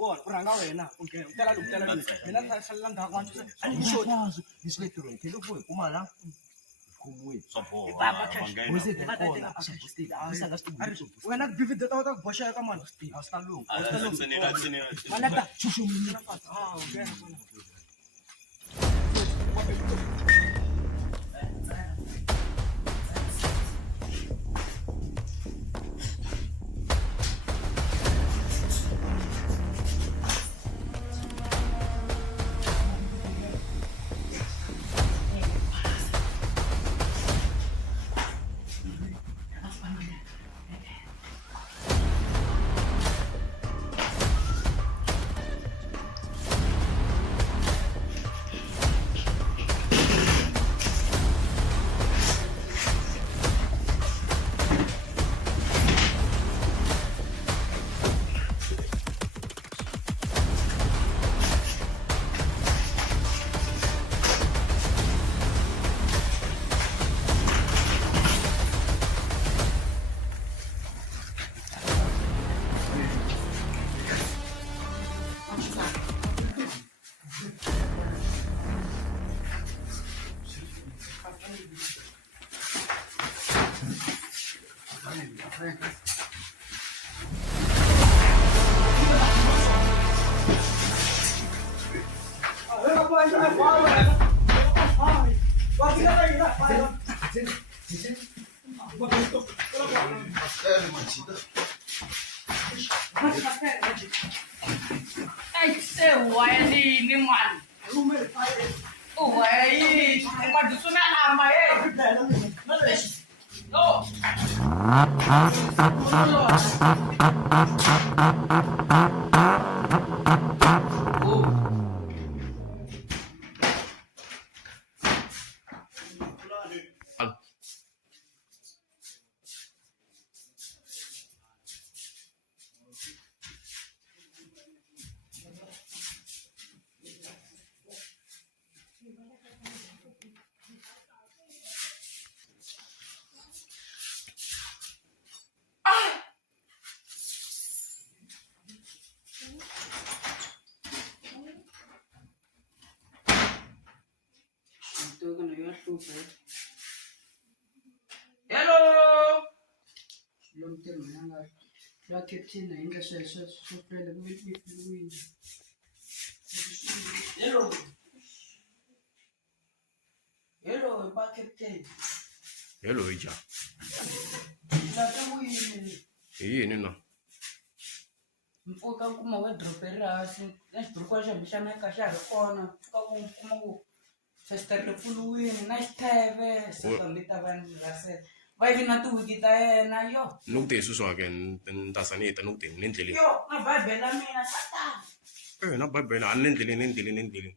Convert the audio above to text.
bon, uranga wena, okay. Tela lu. Mina ta salang da kwan sa. Ani shot. Inspector, telefone kumala. Kumwe. Baba cash. Wese de kona. Asa postida. Asa gastu. Wena bivit da ta bosha ka man. Hasta luego. Manata. Chuchu mimi. Ah, okay. Ai, seu ali, ni man. Oh, ai, mas tu na arma aí. No. Hello. Long term nanga la captain na inga so pele win. Hello. Hello, pa captain. Hello, ija. La tamu yini. Yini no? Mfuka kuma wa dropera asi. Na drop xa mishana ka xa ri kona. Ka kuma ku fester puluwini na xitheve se kambita vanhu rase. Vai vina tu wiki ta yena yo. Nukte suswa ken ntasanita nukte nendleleni. Yo, na Bible la mina satan. Na Bible na nendleleni.